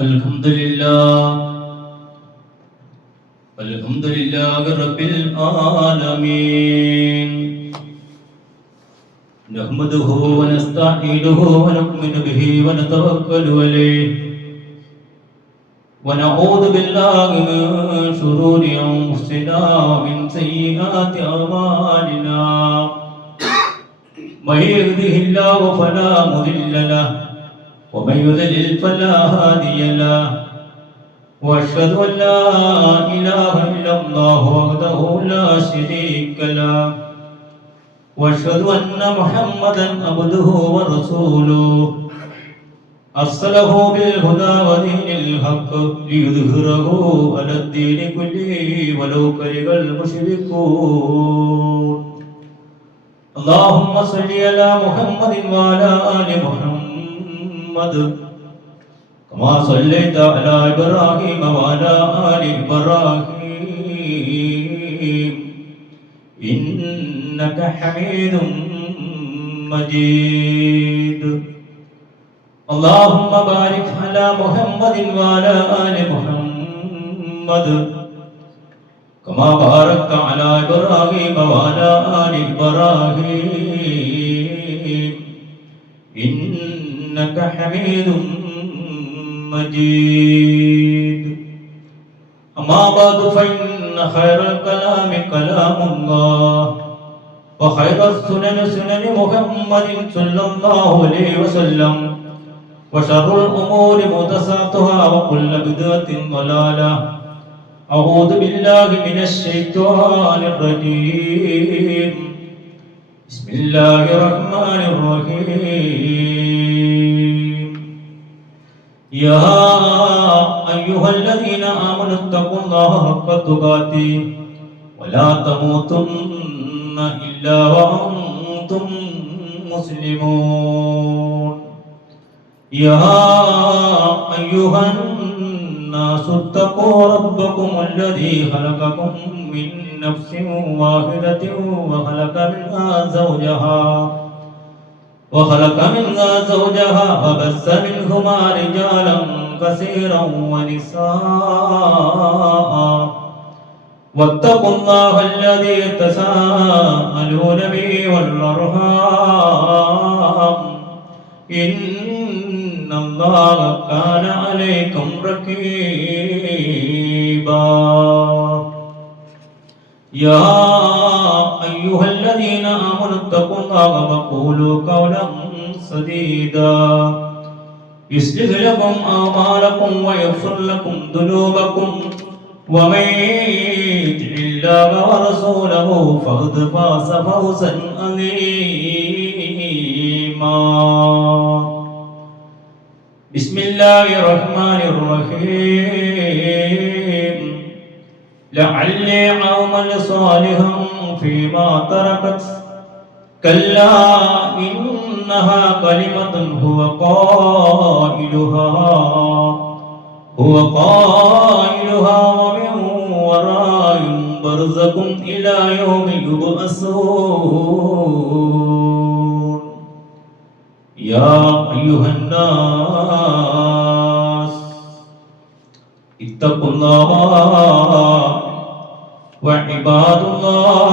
الحمد لله رب العالمين نحمده ونستعينه ونؤمن به ونتوكل عليه ونعوذ بالله من شرور أنفسنا ومن سيئات أعمالنا من يهده الله فلا مضل له ومن يضلل فلا هادي له واشهد ان لا اله الا الله وحده لا شريك له واشهد ان محمدا عبده ورسوله ارسله بالهدى ودين الحق ليظهره على الدين كله ولو كره المشركون اللهم صل على محمد وعلى ال محمد كما صليت على إبراهيم وعلى آل إبراهيم إنك حميد مجيد اللهم بارك على محمد وعلى آل محمد كما باركت على إبراهيم وعلى آل إبراهيم إنك حميد مجيد أما بعد فإن خير الكلام كلام الله وخير السنن سنن محمد صلى الله عليه وسلم وشر الأمور محدثاتها وكل بدعة ضلالة أعوذ بالله من الشيطان الرجيم بسم الله الرحمن الرحيم يا أيها الذين آمنوا اتقوا الله حق تقاته ولا تموتن إلا وأنتم مسلمون يا أيها الناس اتقوا ربكم الذي خلقكم من نفس واحدة وخلق منها زوجها وبث منهما رجالا كثيرا ونساء واتقوا الله الذي تساءلون به والأرحام إن الله كان عليكم رقيبا يا أيها الذين آمنوا اتقوا الله وقولوا قولا سديدا يصلح لكم أعمالكم ويغفر لكم ذنوبكم ومن يطع الله ورسوله فقد فاز فوزا عظيما بسم الله الرحمن الرحيم لعلي أعمل صالحا فيما تركت كلا إنها كلمة هو قائلها ومن ورائهم برزخ إلى يوم يبعثون يا أيها الناس اتقوا الله وعباد الله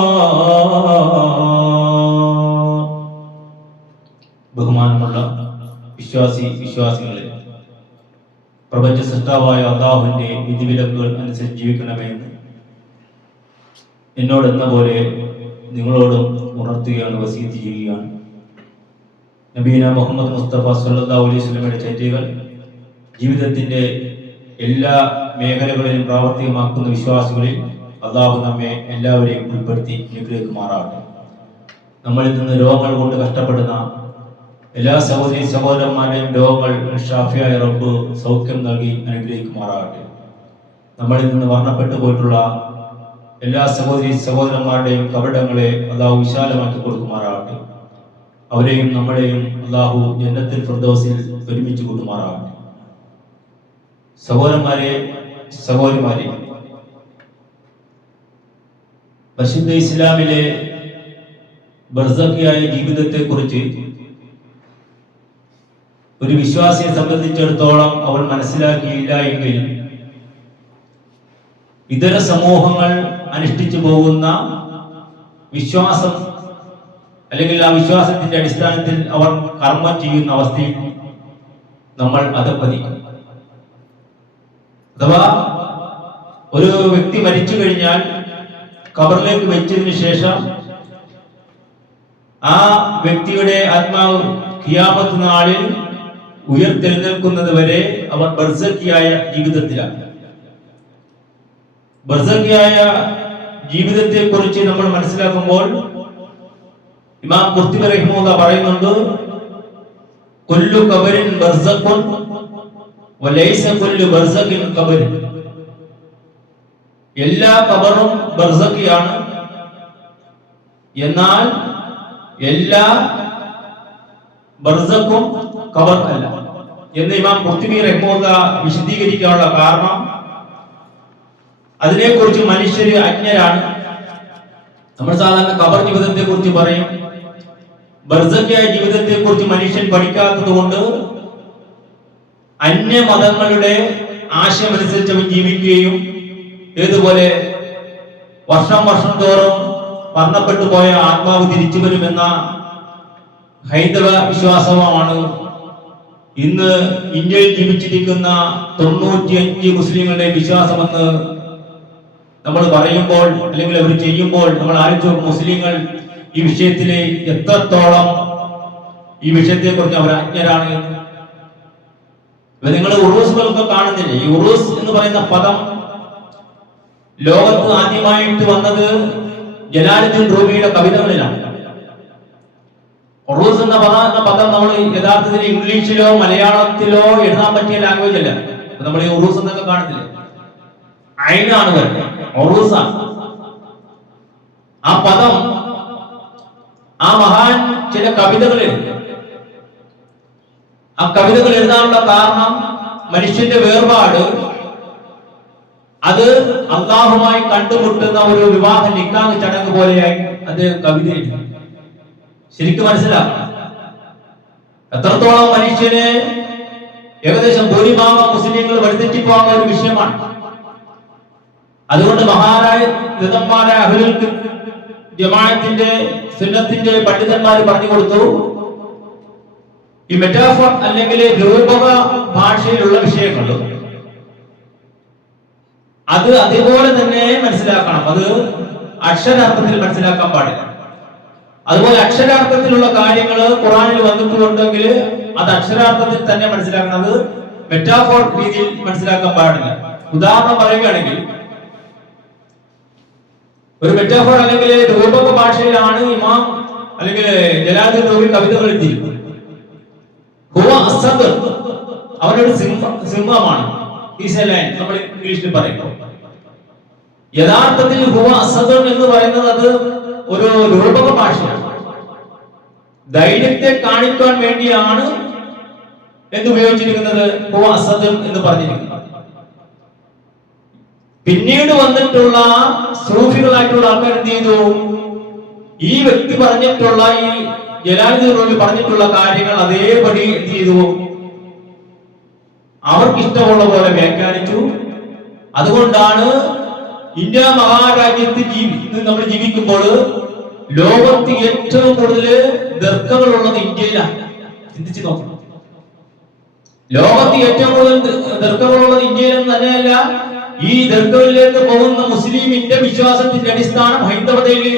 ബഹുമാനമുള്ള വിശ്വാസികളെ പ്രപഞ്ച സൃഷ്ടാവായ അല്ലാഹുവിന്റെ വിധിവിലക്കുകൾ അനുസരിച്ച് ജീവിക്കണമെന്ന് എന്നോട് എന്ന പോലെ നിങ്ങളോടും ഉണർത്തുകയാണ്, വസീയത്ത് ചെയ്യുകയാണ്. നബീന മുഹമ്മദ് മുസ്തഫ സല്ലല്ലാഹു അലൈഹി വസല്ലമയുടെ ചര്യകൾ ജീവിതത്തിന്റെ എല്ലാ മേഖലകളിലും പ്രാവർത്തികമാക്കുന്ന വിശ്വാസികളിൽ അല്ലാഹു നമ്മെ എല്ലാവരെയും ഉൾപ്പെടുത്തി അനുഗ്രഹിക്കുമാറാകട്ടെ. നമ്മളിൽ നിന്ന് രോഗങ്ങൾ കൊണ്ട് കഷ്ടപ്പെടുന്ന എല്ലാ സഹോദരന്മാരുടെയും രോഗങ്ങൾ ഷാഫിയായ റബ്ബ് സൗഖ്യം നൽകി അനുഗ്രഹിക്കുമാറാകട്ടെ. നമ്മളിൽ നിന്ന് മരണപ്പെട്ടു പോയിട്ടുള്ള എല്ലാ സഹോദരന്മാരുടെയും കബടങ്ങളെ അല്ലാഹു വിശാലമാക്കി കൊടുക്കുമാറാകട്ടെ. അവരെയും നമ്മളെയും അല്ലാഹു ജന്നത്തുൽ ഫിർദൗസിൽ ഒരുമിച്ച് കൂട്ടുമാറാകട്ടെ. സഹോദരിമാരെ, പരിശുദ്ധ ഇസ്ലാമിലെ ബർസഖിയായ ജീവിതത്തെ കുറിച്ച് ഒരു വിശ്വാസിയെ സംബന്ധിച്ചിടത്തോളം അവൻ മനസ്സിലാക്കിയില്ല എങ്കിൽ ഇതര സമൂഹങ്ങൾ അനുഷ്ഠിച്ചു പോകുന്ന വിശ്വാസം അല്ലെങ്കിൽ ആ വിശ്വാസത്തിന്റെ അടിസ്ഥാനത്തിൽ അവർ കർമ്മം ചെയ്യുന്ന അവസ്ഥയിൽ നമ്മൾ അധപ്പതിക്കും. അഥവാ ഒരു വ്യക്തി മരിച്ചു കഴിഞ്ഞാൽ ഖബറിലേക്ക് വെച്ചതിന് ശേഷം ആ വ്യക്തിയുടെ ആത്മാവ് ഖിയാമത്ത് നാളിൽ ഉയർത്തെഴുന്നേൽക്കുന്നത് വരെ അവർ ബർസഖിയായ ജീവിതത്തിലാണ്. ബർസഖിയായ ജീവിതത്തെ കുറിച്ച് നമ്മൾ മനസ്സിലാക്കുമ്പോൾ ഇമാം ഖുർത്തുബി റഹിമഹുല്ലാഹ് പറയുന്നുണ്ട്, കുല്ലു ഖബറിൻ ബർസഖുൻ വലൈസ കുല്ലു ബർസഖിൻ ഖബർ. എല്ലാ ഖബറും ബർസഖിയാണ്, എന്നാൽ എല്ലാ ബർസഖും ഖബർ അല്ല എന്ന് ഇമാം ഖുർത്തുബി റഹിമഹുല്ലാഹ് വിശദീകരിക്കാനുള്ള കാരണം അതിനെക്കുറിച്ച് മനുഷ്യര് അജ്ഞരാണ്. നമ്മൾ സാധാരണ ഖബർ ജീവിതത്തെ കുറിച്ച് പറയും, ബർസഖിയായ ജീവിതത്തെ കുറിച്ച് മനുഷ്യൻ പഠിക്കാത്തത് കൊണ്ട് അന്യ മതങ്ങളുടെ ആശയമനുസരിച്ച് അവൻ ജീവിക്കുകയും ഏതുപോലെ വർഷം തോറും മരണപ്പെട്ടു പോയ ആത്മാവ് തിരിച്ചു വരുമെന്ന ഹൈന്ദവ വിശ്വാസമാണ് ഇന്ന് ഇന്ത്യയിൽ ജീവിച്ചിരിക്കുന്ന 95 മുസ്ലിങ്ങളുടെ വിശ്വാസമെന്ന് നമ്മൾ പറയുമ്പോൾ അല്ലെങ്കിൽ അവർ ചെയ്യുമ്പോൾ നമ്മൾ ആലോചിച്ചു മുസ്ലിങ്ങൾ ഈ വിഷയത്തില് എത്രത്തോളം ഈ വിഷയത്തെ കുറിച്ച് അവർ അജ്ഞരാണ് എന്ന്. നിങ്ങൾ ഉറൂസുകളൊക്കെ കാണുന്നില്ലേ? ഈ ഉറൂസ് എന്ന് പറയുന്ന പദം ലോകത്ത് ആദ്യമായിട്ട് വന്നത് ജലാലുദ്ദീൻ റൂമിയുടെ കവിതകളിലാണ്. ഉറൂസ് എന്ന പദം നമ്മൾ യഥാർത്ഥത്തിൽ ഇംഗ്ലീഷിലോ മലയാളത്തിലോ എഴുതാൻ പറ്റിയ ലാംഗ്വേജ് അല്ല. നമ്മൾ ഈ ഉറൂസ് എന്നൊക്കെ കാണുന്നില്ല, ഐനാണ് വരുന്നത്, ഉറൂസാണ്. ആ പദം ആ മഹാൻ ചില കവിതകളിൽ ആ കവിതകൾ എഴുതാനുള്ള കാരണം മനുഷ്യന്റെ വേർപാട് അത് അല്ലാഹുമായി കണ്ടുമുട്ടുന്ന ഒരു വിവാഹ നിക്കാഹ് ചടങ്ങ് പോലെയായി അത് കവിതയിൽ ശരിക്കും മനസ്സിലാക്കണം. എത്രത്തോളം മനുഷ്യന് ഏകദേശം ഭൂരിഭാഗം മുസ്ലിങ്ങൾ വഴിതെറ്റിപ്പോകുന്ന ഒരു വിഷയമാണ്. അതുകൊണ്ട് മഹാനായ നേതാക്കന്മാരായ അഹ്ലുൽ ജമാഅത്തിന്റെ സുന്നത്തിന്റെ പണ്ഡിതന്മാർ പറഞ്ഞു കൊടുത്തു, ഈ മെറ്റാഫോർ അല്ലെങ്കിൽ രൂപക ഭാഷയിലുള്ള വിഷയങ്ങൾ അത് അതേപോലെ തന്നെ മനസ്സിലാക്കണം. അത് അക്ഷരാർത്ഥത്തിൽ മനസ്സിലാക്കാൻ പാടില്ല. അതുപോലെ അക്ഷരാർത്ഥത്തിലുള്ള കാര്യങ്ങൾ ഖുർആനിൽ വന്നിട്ടുണ്ടെങ്കിൽ അത് അക്ഷരാർത്ഥത്തിൽ തന്നെ മനസ്സിലാക്കണം. അത് മെറ്റാഫോർ രീതിയിൽ മനസ്സിലാക്കാൻ പാടില്ല. ഉദാഹരണം പറയുകയാണെങ്കിൽ ഒരു മെറ്റാഫോർ അല്ലെങ്കിൽ രൂപക ഭാഷയിലാണ് ഇമാം അല്ലെങ്കിൽ ജലാലുദ്ദീൻ റൂമി കവിതകൾ എഴുതിയിരിക്കുന്നത്. അവനൊരു സിംഹമാണ്, നമ്മൾ ഇംഗ്ലീഷിൽ പറയുമ്പോൾ യഥാർത്ഥത്തിൽ ഹുവ അസദ് എന്ന് പറയുന്നത് അത് ഒരു രൂപക ഭാഷയാണ്. ധൈര്യത്തെ കാണിക്കാൻ വേണ്ടിയാണ് എന്തുപയോഗിച്ചിരിക്കുന്നത്, ഹുവ അസദ് എന്ന് പറഞ്ഞിരിക്കുന്നത്. പിന്നീട് വന്നിട്ടുള്ള സൂഫികളായിട്ടുള്ള ആൾക്കാർ എന്ത് ചെയ്തു, ഈ വ്യക്തി പറഞ്ഞിട്ടുള്ള ഈ ജലാലുദ്ദീൻ റൂമി പറഞ്ഞിട്ടുള്ള കാര്യങ്ങൾ അതേപടി എന്ത് ചെയ്തു, അവർക്ക് ഇഷ്ടമുള്ള പോലെ വ്യാഖ്യാനിച്ചു. അതുകൊണ്ടാണ് ഇന്ത്യ മഹാരാജ്യത്ത് നമ്മൾ ജീവിക്കുമ്പോൾ ലോകത്ത് ഏറ്റവും കൂടുതൽ ദർഗകളുള്ളത് ഇന്ത്യയിലാണ്. ചിന്തിച്ചു നോക്കണം. ലോകത്ത് ഏറ്റവും കൂടുതൽ ദർഗകളുള്ളത് ഇന്ത്യയിലെന്ന് തന്നെയല്ല, ഈ ദർഗകളിലേക്ക് പോകുന്ന മുസ്ലിമിന്റെ വിശ്വാസത്തിന്റെ അടിസ്ഥാനം ഹൈന്ദവതയിൽ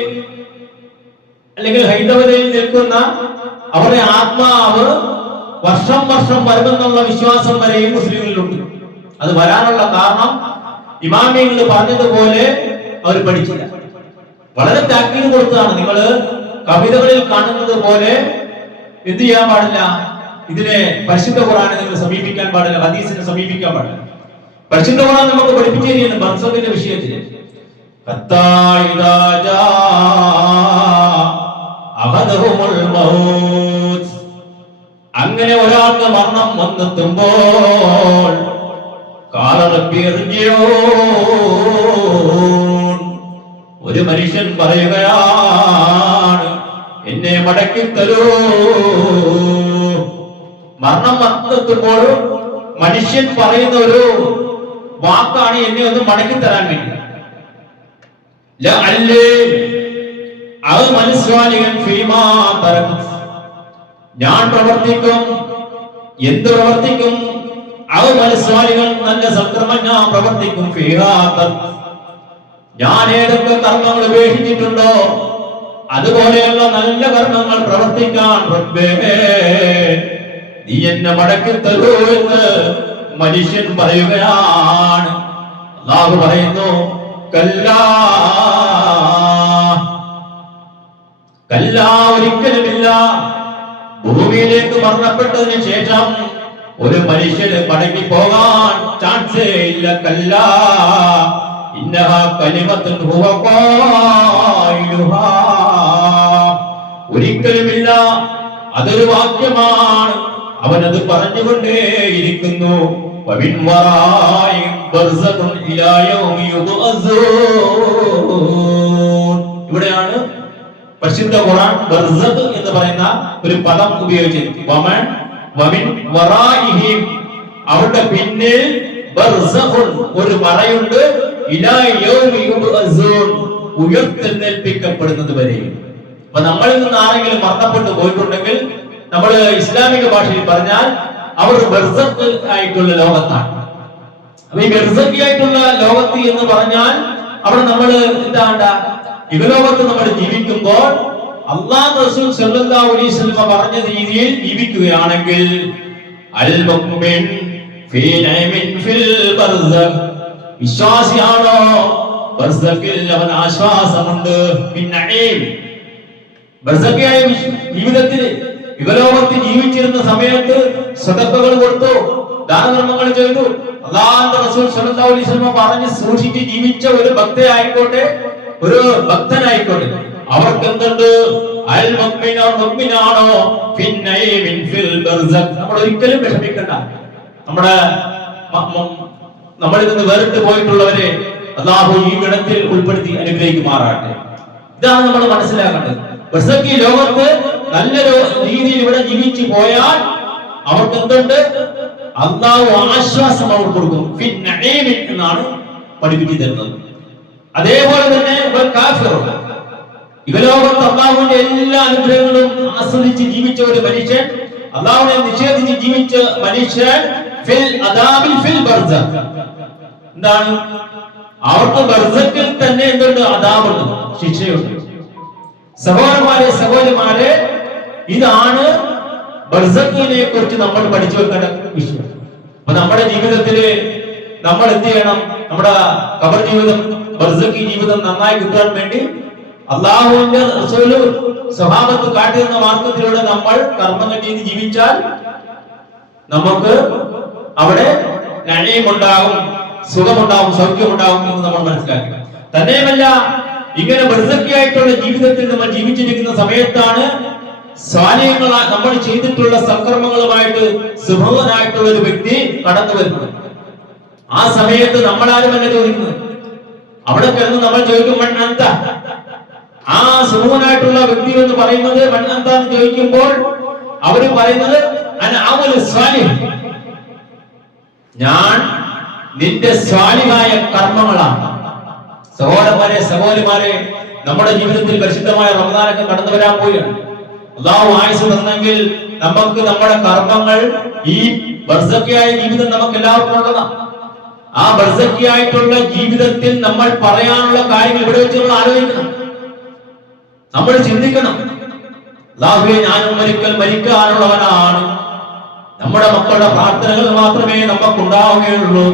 അല്ലെങ്കിൽ ഹൈന്ദവതയിൽ നിൽക്കുന്ന അവരുടെ ആത്മാവ് വർഷം വരുമെന്നുള്ള വിശ്വാസം വരെയും മുസ്ലിങ്ങളിലുണ്ട്. അത് വരാനുള്ള കാരണം ഇമാമിയങ്ങൾ പറഞ്ഞതുപോലെ അവർ പഠിച്ചില്ല. വളരെ താക്കീത് കൊടുത്തതാണ്. നിങ്ങൾ കവിതകളിൽ കാണുന്നത് പോലെ എന്ത് ചെയ്യാൻ പാടില്ല, ഇതിനെ പരിശുദ്ധ ഖുർആനെ നിങ്ങൾ സമീപിക്കാൻ പാടില്ല, ഹദീസിനെ സമീപിക്കാൻ പാടില്ല. പരിശുദ്ധ ഖുർആൻ നമുക്ക് പഠിപ്പിച്ചു തരുന്ന ബർസഖിന്റെ വിഷയത്തിൽ അങ്ങനെ ഒരാൾക്ക് മരണം വന്നെത്തുമ്പോൾ ഒരു മനുഷ്യൻ പറയുകയാണ്, എന്നെ മടക്കി തരൂ. മരണം വന്നെത്തുമ്പോൾ മനുഷ്യൻ പറയുന്ന ഒരു വാക്കാണ് എന്നെ ഒന്ന് മടക്കി തരാൻ വേണ്ടി. ഞാൻ പ്രവർത്തിക്കും, എന്ത് പ്രവർത്തിക്കും? നല്ല സൽക്കർമ്മം ഞാൻ പ്രവർത്തിക്കും. ഞാൻ ഏതൊക്കെ കർമ്മങ്ങൾ ഉപേക്ഷിച്ചിട്ടുണ്ടോ അതുപോലെയുള്ള നല്ല കർമ്മങ്ങൾ പ്രവർത്തിക്കാൻ റബ്ബേ നീ എന്നെ മടക്കി തരൂ എന്ന് മനുഷ്യൻ പറയുകയാണ്. അല്ലാഹു പറയുന്നു, കല്ലാ കല്ലാ, ഒരിക്കലുമില്ല. ഭൂമിയിലേക്ക് മരണപ്പെട്ടതിന് ശേഷം ഒരു മനുഷ്യന് മടങ്ങി പോകാൻ ചാൻസേ ഇല്ല. കല്ലാ ഇന്നഹാ കലിമത്തുൻ ഹുവ ഖായിലുഹാ, ഒരിക്കലുമില്ല, അതൊരു വാക്യമാണ്, അവനത് പറഞ്ഞുകൊണ്ടേയിരിക്കുന്നു. വമിൻ വറാഇഹിം ബർസഖുൻ ഇലാ യൗമി യുബ്അസൂൻ. ഇവിടെയാണ് പരിശുദ്ധ ഖുർആൻ ബർസഖ് എന്ന് പറയുന്ന ഒരു പദം ഉപയോഗിച്ചിരിക്കുന്നത്. വമിൻ വറാഇഹിം, അവരുടെ പിന്നിൽ ബർസഖുൻ, ഒരു മറയുണ്ട്, ഇലാ യൗമി യുബ്അസൂൻ, ഉയർത്തെഴുന്നേൽപ്പിക്കപ്പെടുന്നത് വരെ. അപ്പൊ നമ്മളിൽ നിന്ന് ആരെങ്കിലും മരണപ്പെട്ടു പോയിട്ടുണ്ടെങ്കിൽ നമ്മൾ ഇസ്ലാമിക ഭാഷയിൽ പറഞ്ഞാൽ അവർ ബർസഖ് ആയിട്ടുള്ള ലോകത്താണ്. അപ്പൊ ഈ ബർസഖി ആയിട്ടുള്ള ലോകത്ത് എന്ന് പറഞ്ഞാൽ അവിടെ നമ്മൾ എന്താ ഇഹലോകത്ത് നമ്മൾ ജീവിക്കുമ്പോൾ അല്ലാഹു റസൂൽ സല്ലല്ലാഹു അലൈഹി വസല്ലം പറഞ്ഞ രീതിയിൽ ജീവിക്കുകയാണെങ്കിൽ അൽ മുഅ്മിൻ ഫീ നൈമിൻ ഫിൽ ബർസഖ്, വിശ്വാസിയാണോ ബർസഖിൽ അവൻ ആശ്വാസമുണ്ട്. ബർസഖിയായ ജീവിതത്തിൽ ഇഹലോകത്ത് ജീവിച്ചിരുന്ന സമയത്ത് സദഖകൾ കൊടുത്തു, ദാനധർമ്മങ്ങൾ ചെയ്തു. അല്ലാഹുവിന്റെ റസൂൽ സല്ലല്ലാഹു അലൈഹി വസല്ലം പറഞ്ഞു സൂക്ഷിച്ച് ജീവിച്ച ഒരു ഭക്തനായിക്കോട്ടെ, ഒരു ഭക്തനായിക്കോട്ടെ, അവർക്ക് എന്തുണ്ട്? അൽ മുഅ്മിനോ, മുഅ്മിനാണോ ഫിൻ നൈമിൻ ഫിൽ ബർസഖ്. നമ്മൾ ഒരിക്കലും വിഷമിക്കണ്ട. നമ്മളിൽ നിന്ന് വേറിട്ട് പോയിട്ടുള്ളവരെ അല്ലാഹു ഈ ഗണത്തിൽ ഉൾപ്പെടുത്തി അനുഗ്രഹിക്കുമാറാകട്ടെ. ഇതാണ് നമ്മൾ മനസ്സിലാക്കേണ്ടത്. ബർസഖി ലോകത്ത് നല്ലൊരു രീതിയിൽ ഇവിടെ ജീവിച്ചു പോയാൽ അവർക്ക് എന്തുണ്ട്? അല്ലാഹു ആശ്വാസം അവർ കൊടുക്കും. ഫിൻ നഈമിൻ എന്നാണ് പഠിപ്പിച്ചു തരുന്നത്. അതേപോലെ തന്നെ ഇഹലോകത്ത് അല്ലാഹുവിന്റെ എല്ലാ അനുഗ്രഹങ്ങളും ആസ്വദിച്ച് ജീവിച്ച ഒരു മനുഷ്യൻ, അല്ലാഹുവിനെ നിഷേധിച്ച് ജീവിച്ച മനുഷ്യൻ ഫിൽ അദാബിൽ ഫിൽ ബർസഖ്, എന്താണ് അവർക്ക് ബർസഖിൽ തന്നെ എന്തുണ്ട്? അദാബുണ്ട്, ശിക്ഷയുണ്ട്. സഹോദരന്മാരെ, സഹോദരിമാരെ, ഇതാണ് ബർസഖിനെ കുറിച്ച് നമ്മൾ പഠിച്ചു വെക്കേണ്ട വിഷയം. അപ്പൊ നമ്മുടെ ജീവിതത്തില് നമ്മൾ എന്ത് ചെയ്യണം? നമ്മുടെ ഖബർ ജീവിതം, ബർസഖി ജീവിതം നന്നായി കിട്ടാൻ വേണ്ടി അല്ലാഹുവിന്റെ റസൂല് സ്വഹാബത്ത് കാട്ടിയിരുന്ന മാർഗത്തിലൂടെ നമ്മൾ കർമ്മങ്ങൾ ചെയ്ത് ജീവിച്ചാൽ നമുക്ക് അവിടെ നഈമുണ്ടാകും, സുഖമുണ്ടാകും, സൗഖ്യമുണ്ടാകും എന്ന് നമ്മൾ മനസ്സിലാക്കി. തന്നെയുമല്ല, ഇങ്ങനെ ബർസഖിയായിട്ടുള്ള ജീവിതത്തിൽ നമ്മൾ ജീവിച്ചിരിക്കുന്ന സമയത്താണ് സ്വാലിഹ്യങ്ങൾ നമ്മൾ ചെയ്തിട്ടുള്ള സൽക്കർമ്മങ്ങളുമായിട്ട് സുഭവനായിട്ടുള്ള ഒരു വ്യക്തി കടന്നു വരുന്നത്. ആ സമയത്ത് നമ്മൾ ആരും തന്നെ ചോദിക്കുന്നത്, അവിടെ കിടന്ന് നമ്മൾ ചോദിക്കും മൻ അന്ത. ആ സുഭവനായിട്ടുള്ള വ്യക്തി എന്ന് പറയുന്നത് മൻ അന്ത എന്ന് ചോദിക്കുമ്പോൾ അവര് പറയുന്നത് അന അമലു സ്വാലിഹ്, ഞാൻ നിന്റെ സ്വാലിഹായ കർമ്മങ്ങളാണ്. സഹോദരന്മാരെ, സഹോദരിമാരെ, നമ്മുടെ ജീവിതത്തിൽ പരിശുദ്ധമായ റമദാനൊക്കെ കടന്നു വരാൻ പോവുകയാണ്. അല്ലാഹു ആയുസ് തന്നെങ്കിൽ നമുക്ക് നമ്മുടെ കർമ്മങ്ങൾ, ഈ ബർസഖിയായ ജീവിതം നമുക്ക് എല്ലാവർക്കും ഉള്ളതാണ്. ആ ബർസഖിയായിട്ടുള്ള ജീവിതത്തിൽ നമ്മൾ പറയാനുള്ള കാര്യങ്ങൾ ഇവിടെ വെച്ച് നമ്മൾ ആലോചിക്കണം, നമ്മൾ ചിന്തിക്കണം. അല്ലാഹുവേ, ഞാനും ഒരിക്കൽ മരിക്കാനുള്ളവനാണ്. നമ്മുടെ മക്കളുടെ പ്രാർത്ഥനകൾ മാത്രമേ നമുക്കുണ്ടാവുകയുള്ളൂ.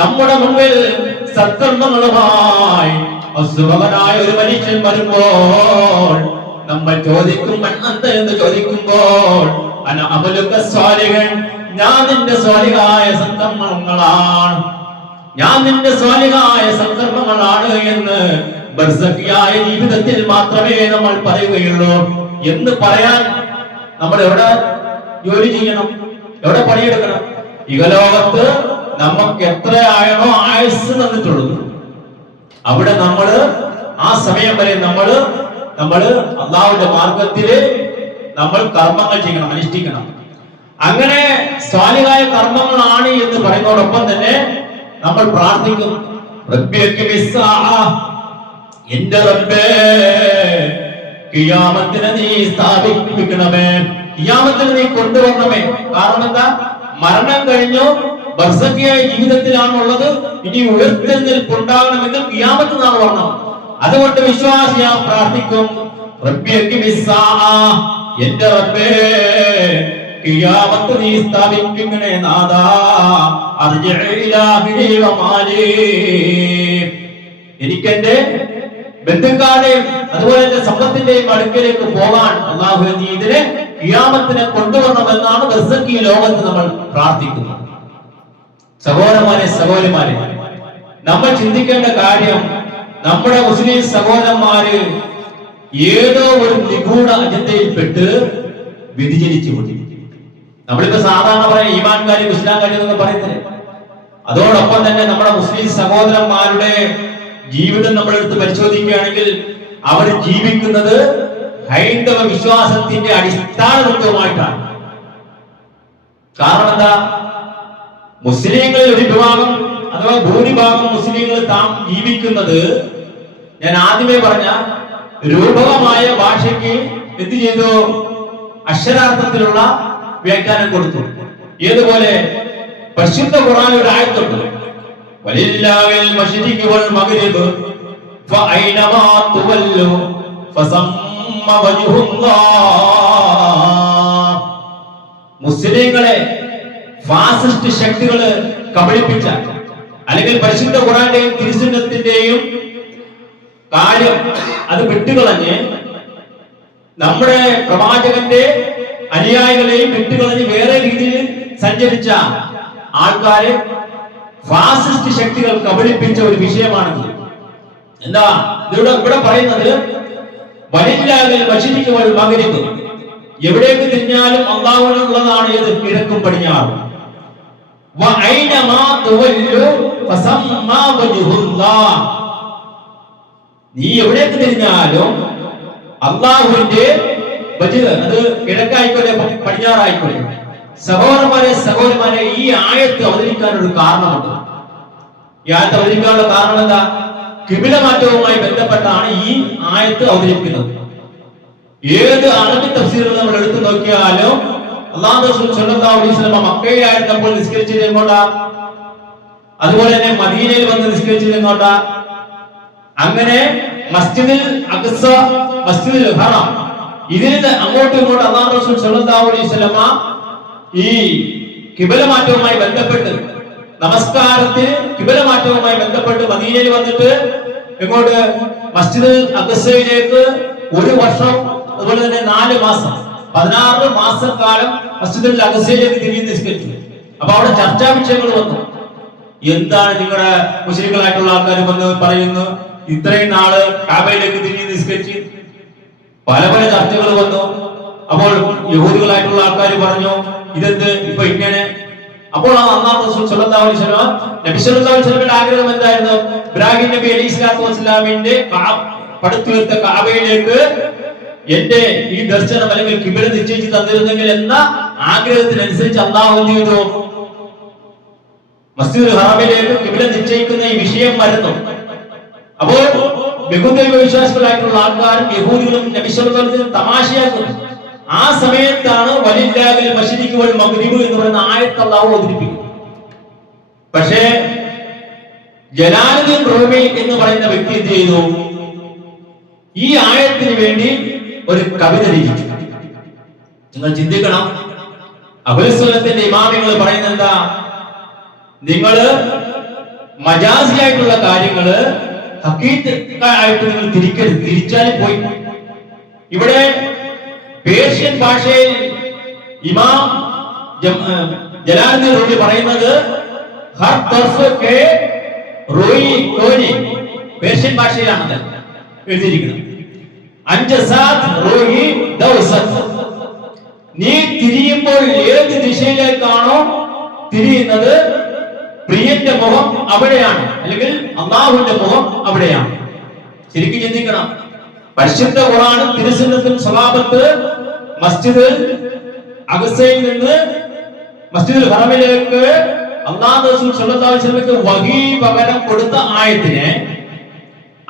നമ്മുടെ മുമ്പിൽ സൽക്കർമ്മങ്ങളുമായി അസുഖനായ ഒരു മനുഷ്യൻ വരുമ്പോൾ നമ്മൾ ചോദിക്കും മൻ അന്ത എന്ന് ചോദിക്കുമ്പോൾ അന അമലുക സ്വാലിഹൻ, ഞാൻ നിന്റെ സ്വാലിഹായ സൽക്കർമ്മങ്ങളാണ്, ഞാൻ നിന്റെ സ്വാലിഹായ സൽക്കർമ്മങ്ങളാണ് എന്ന് ബർസഖിയായ ജീവിതത്തിൽ മാത്രമേ നമ്മൾ പറയുകയുള്ളൂ. എന്ന് പറയാൻ നമ്മൾ എവിടെ ജോലി ചെയ്യണം? എവിടെ പണിയെടുക്കണം? ഇഹലോകത്ത് നമുക്ക് എത്രയാണോ ആയുസ് തന്നിട്ടുള്ളത് അവിടെ നമ്മള് ആ സമയം വരെ നമ്മള് അള്ളാഹുവിന്റെ മാർഗത്തില് നമ്മൾ കർമ്മങ്ങൾ ചെയ്യണം, അനുഷ്ഠിക്കണം. അങ്ങനെ സ്വാലിഹായ കർമ്മങ്ങളാണ് എന്ന് പറയുന്നതോടൊപ്പം തന്നെ നമ്മൾ പ്രാർത്ഥിക്കും, എന്റെ റബ്ബേ ഖിയാമത്തിനെ നീ സ്ഥാപിക്കണമേ, ഖിയാമത്തിനെ നീ കൊണ്ടുവരണമേ. കാരണം എന്താ? മരണം കഴിഞ്ഞു ബർസഖിയായ ജീവിതത്തിലാണുള്ളത്. ഇനി ഉയർത്തെഴുന്നേൽപ്പുണ്ടാകണമെങ്കിൽ ഖിയാമത്ത് നാൾ വരണം. അതുകൊണ്ട് വിശ്വാസിയ പ്രാർത്ഥിക്കും, എന്റെ റബ്ബേ ഖിയാമത്ത് നീ സ്ഥാപിക്കണേ നാഥാ, എനിക്കെന്റെ ബന്ധുക്കാരുടെയും അതുപോലെ എന്റെ സമ്പത്തിന്റെയും അടുക്കലേക്ക് പോകാൻ അല്ലാഹു നീ ഇതിനെ ഖിയാമത്തിനെ കൊണ്ടുവരണമെന്നാണ് ബർസഖി ലോകത്ത് നമ്മൾ പ്രാർത്ഥിക്കുന്നത്. സഹോദരന്മാരെ, സഹോദരിമാരെ, നമ്മൾ ചിന്തിക്കേണ്ട കാര്യം, നമ്മുടെ മുസ്ലിം സഹോദരന്മാര് ഏതോ ഒരു നിഗൂഢ അജണ്ടയിൽപ്പെട്ട് വ്യതിചലിച്ചു കൊണ്ടിരിക്കും. നമ്മളിപ്പോ സാധാരണ പറയാം ഈമാൻ കാര്യം ഇസ്ലാം കാര്യം എന്നൊക്കെ പറയുന്നത്. അതോടൊപ്പം തന്നെ നമ്മുടെ മുസ്ലിം സഹോദരന്മാരുടെ ജീവിതം നമ്മളെടുത്ത് പരിശോധിക്കുകയാണെങ്കിൽ അവർ ജീവിക്കുന്നത് ഹൈന്ദവ വിശ്വാസത്തിന്റെ അടിസ്ഥാന തത്വമായിട്ടാണ്. കാരണം എന്താ? മുസ്ലിങ്ങളിൽ ഒരു വിഭാഗം അഥവാ ഭൂരിഭാഗം മുസ്ലിങ്ങൾ താം ജീവിക്കുന്നത്, ഞാൻ ആദ്യമേ പറഞ്ഞ രൂപകമായ ഭാഷയ്ക്ക് എന്ത് ചെയ്തു? അക്ഷരാർത്ഥത്തിലുള്ള വ്യാഖ്യാനം കൊടുത്തു. ഏതുപോലെ പരിശുദ്ധ ഖുർആനിൽ ഒരു ആയത്തുണ്ട്, വലില്ലാഹിൽ മശ്രിഖി വൽ മഗ്രിബ് ഫഅൈനമാ തുവല്ലു ഫസമ്മ വജ്ഹുല്ലാഹ്. മുസ്ലിങ്ങളെ ഫാസിസ്റ്റ് ശക്തികള് കബളിപ്പിച്ച, അല്ലെങ്കിൽ പരിശുദ്ധ ഖുർആന്റെയും തിരുസുന്നത്തിന്റെയും കാര്യം അത് വിട്ടുകളഞ്ഞ് നമ്മുടെ പ്രവാചകന്റെ അനുയായികളെയും വിട്ടുകളഞ്ഞ് വേറെ രീതിയിൽ സഞ്ചരിച്ച ആൾക്കാരെ ഫാസിസ്റ്റ് ശക്തികൾ കബളിപ്പിച്ച ഒരു വിഷയമാണിത്. എന്താ ഇവിടെ പറയുന്നത്? വലില്ലാഹിൽ മശ്രിഖി വൽ മഗ്രിബ്, എവിടേക്ക് തിരിഞ്ഞാലും അല്ലാഹുവിനുള്ളതാണ് ഏത്? കിഴക്കും പടിഞ്ഞാറും. വഅൈനമാ തുവല്ലു ഫസമ്മ വജ്ഹുല്ലാഹ്, നീ എവിടേക്ക് തിരിഞ്ഞാലും അല്ലാഹുവിന്റെ വജ്ഹ്, അത് കിഴക്കായിക്കോട്ടെ പടിഞ്ഞാറായിക്കോട്ടെ. സഹോദരന്മാരെ, സഹോദരിമാരെ, ഈ ആയത്ത് അവതരിക്കാൻ ഒരു കാരണമുണ്ട്. ഈ ആയത്ത് അവതരിക്കാനുള്ള കാരണം എന്താ? കിബില മാറ്റവുമായി ബന്ധപ്പെട്ടാണ് ഈ ആയത്ത് അവതരിക്കുന്നത്. ഏത് അറബി തഫ്സീറുകൾ നമ്മൾ എടുത്തു നോക്കിയാലും അല്ലാഹു റസൂൽ സ്വല്ലല്ലാഹു അലൈഹി വസല്ലം മക്കയിലായിരുന്നപ്പോൾ നിസ്കരിച്ചത് എങ്ങോട്ടാ? അതുപോലെ തന്നെ മദീനയിൽ വന്ന് നിസ്കരിച്ചത് എങ്ങോട്ടാ? അങ്ങനെ മസ്ജിദുൽ അഖ്സ, മസ്ജിദുൽ ഹറം, ഇതിന് അങ്ങോട്ടും ഇങ്ങോട്ടും അല്ലാഹു റസൂൽ സ്വല്ലല്ലാഹു അലൈഹി വസല്ലം ഈ കിബില മാറ്റവുമായി ബന്ധപ്പെട്ട്, നമസ്കാരത്തിന് കിബില മാറ്റവുമായി ബന്ധപ്പെട്ട് മദീനയിൽ വന്നിട്ട് എങ്ങോട്ട്? മസ്ജിദുൽ അഖ്സയിലേക്ക് ഒരു വർഷം, അതുപോലെ തന്നെ 4 മാസം, 16 മാസക്കാലം മസ്ജിദുൽ അഖ്സയിലേക്ക് തിരിഞ്ഞ് നിസ്കരിച്ചു. അപ്പൊ അവിടെ ചർച്ചാ വിഷയങ്ങൾ വന്നു. എന്താണ് നിങ്ങളുടെ മുസ്ലിങ്ങളായിട്ടുള്ള ആൾക്കാർ വന്ന് പറയുന്നു, ഇത്രയും നാള് കാബയിലേക്ക് തിരിഞ്ഞ് നിസ്കരിച്ച്? പല പല ചർച്ചകൾ വന്നു. അപ്പോൾ യഹൂദികളായിട്ടുള്ള ആൾക്കാർ പറഞ്ഞു, ഇതെന്ത് ഇപ്പൊ ഇങ്ങനെ? അപ്പോൾ അല്ലാഹു റസൂൽ സ്വല്ലല്ലാഹു അലൈഹി വസല്ലം, നബി സ്വല്ലല്ലാഹു അലൈഹി വസല്ലമയുടെ ആഗ്രഹം എന്തായിരുന്നു? ഇബ്രാഹിം നബി അലൈഹി സ്വലാത്തു വസ്സലാമിന്റെ പടുത്തുയർത്ത കാബയിലേക്ക് എന്റെ ഈ ദർശനം അല്ലെങ്കിൽ കിബില നിശ്ചയിച്ച് തന്നിരുന്നെങ്കിൽ എന്ന ആഗ്രഹത്തിനനുസരിച്ച് അല്ലാഹു ചെയ്തു മസ്ജിദുൽ ഹറമിലേക്ക് കിബില നിശ്ചയിക്കുന്ന ഈ വിഷയം വരുന്നു. അപ്പോൾ ബഹുദൈവ വിശ്വാസികളായിട്ടുള്ള ആൾക്കാരും യഹൂദികളും നബി സ്വല്ലല്ലാഹു അലൈഹി വസല്ലം തമാശയാക്കുന്നു. ആ സമയത്താണ് വലില്ലാഹിൽ മശ്രിഖി വൽ മഗ്രിബ് എന്ന് പറയുന്ന ആയത്ത് അല്ലാഹു അവതരിപ്പിക്കുന്നത്. പക്ഷേ ജലാലുദ്ദീൻ റൂമി എന്ന് പറയുന്ന വ്യക്തി എന്ത് ചെയ്തു? ഈ ആയത്തിന് വേണ്ടി ഒരു കവിത രചിച്ചു. നിങ്ങൾ ചിന്തിക്കണം, അഹ്ലുസുന്നത്തിന്റെ ഇമാമിങ്ങൾ പറയുന്നത് എന്താ? നിങ്ങള് മജാസിയായിട്ടുള്ള കാര്യങ്ങള് ഹഖീഖത്തായിട്ട് നിങ്ങൾ തിരിക്കരുത്, തിരിച്ചാലും പോയി. ഇവിടെ പേർഷ്യൻ ഭാഷയിൽ ഇമാം ജലാലുദ്ദീൻ റൂമി പറയുന്നത് ഹർ തർഫ് കെ റൂയി കോനി, പേർഷ്യൻ ഭാഷയിലാണ് എഴുതിയിരിക്കുന്നത്. അൻജസാത് റൂഹി ദൗസത്ത്, നീ തിരിയുമ്പോൾ ഏത് ദിശയിലേക്കാണോ തിരിയുന്നത് പ്രിയന്റെ മുഖം അവിടെയാണ്, അല്ലെങ്കിൽ അല്ലാഹുവിന്റെ മുഖം അവിടെയാണ്. ശരിക്കും ചിന്തിക്കണം. പരിശുദ്ധ ഖുർആനും തിരുസുന്നത്തും സ്വഹാബത്ത് മസ്ജിദ് അഖ്സയിൽ നിന്ന് മസ്ജിദുൽ ഹറമിലേക്ക് അല്ലാഹു റസൂൽ സ്വല്ലല്ലാഹു അലൈഹി വസല്ലമക്ക് വഹീ പകരം കൊടുത്ത ആയത്തിനെ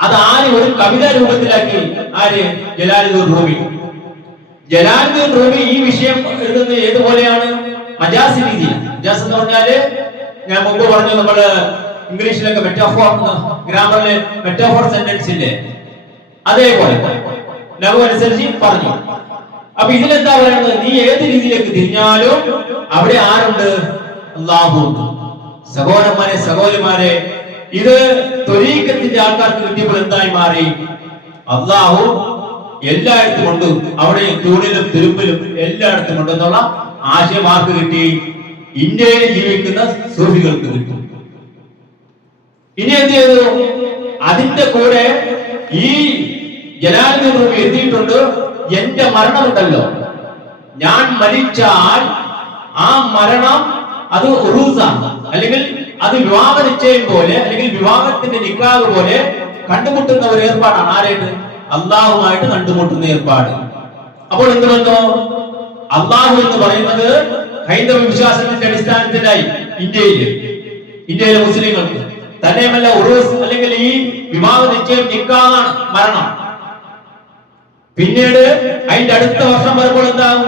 അത് ആര് ഒരു കവിതാ രൂപത്തിലാക്കി? ആര്? ജലാലുദ്ദീൻ റൂമി. ജലാലുദ്ദീൻ റൂമി ഈ വിഷയം എഴുതുന്നത് ഏതുപോലെയാണ്? മജാസ് രീതിയിൽ. മജാസ് എന്ന് പറഞ്ഞാല് ഞാൻ മുമ്പ് പറഞ്ഞു, നമ്മള് ഇംഗ്ലീഷിലൊക്കെ മെറ്റാഫോർ ഗ്രാമറിലെ മെറ്റാഫോർ സെന്റൻസ് ഇല്ലേ, അതേപോലെ ലഘു അനുസരിച്ച് പറഞ്ഞു. അപ്പൊ ഇതിലെന്താ പറയുന്നത്? നീ ഏത് രീതിയിലേക്ക് തിരിഞ്ഞാലും അവിടെ ആരുണ്ട്? അല്ലാഹു ഉണ്ട്. സഹോദരന്മാരെ, സഹോദരിമാരെ, ഇത് ത്വരീഖത്തിന്റെ ആൾക്കാർക്ക് കിട്ടിയപ്പോൾ എന്തായി മാറി? അല്ലാഹു എല്ലായിടത്തും ഉണ്ട്, അവിടെ തൂണിലും തുരുമ്പിലും എല്ലായിടത്തും ഉണ്ടെന്നുള്ള ആശയം ആർക്ക് കിട്ടി? ഇന്ത്യയിൽ ജീവിക്കുന്ന സൂഫികൾക്ക് കിട്ടി. ഇനി എന്ത് ചെയ്തു? അതിന്റെ കൂടെ ഈ ജലാലുദ്ദീൻ റൂമി എഴുതിയിട്ടുണ്ട്, എന്റെ മരണമുണ്ടല്ലോ, ഞാൻ മരിച്ചാൽ ആ മരണം അത് ഉറൂസാണ്, അല്ലെങ്കിൽ അത് വിവാഹ നിശ്ചയം പോലെ, അല്ലെങ്കിൽ വിവാഹത്തിന്റെ നിക്കാഹ് പോലെ കണ്ടുമുട്ടുന്ന ഒരു ഏർപ്പാടാണ്. ആരായിട്ട്? അള്ളാഹുമായിട്ട് കണ്ടുമുട്ടുന്ന ഏർപ്പാട്. അപ്പോൾ എന്ത് വന്നു? അള്ളാഹു എന്ന് പറയുന്നത് ഹൈന്ദവ വിശ്വാസത്തിന്റെ അടിസ്ഥാനത്തിലായി ഇന്ത്യയിലെ മുസ്ലിങ്ങൾക്ക് തന്നെയുമല്ല ഉറൂസ്, അല്ലെങ്കിൽ ഈ വിവാഹ നിശ്ചയം നിക്കാഹാണ് മരണം. പിന്നീട് അതിന്റെ അടുത്ത വർഷം വരുമ്പോൾ എന്താകും?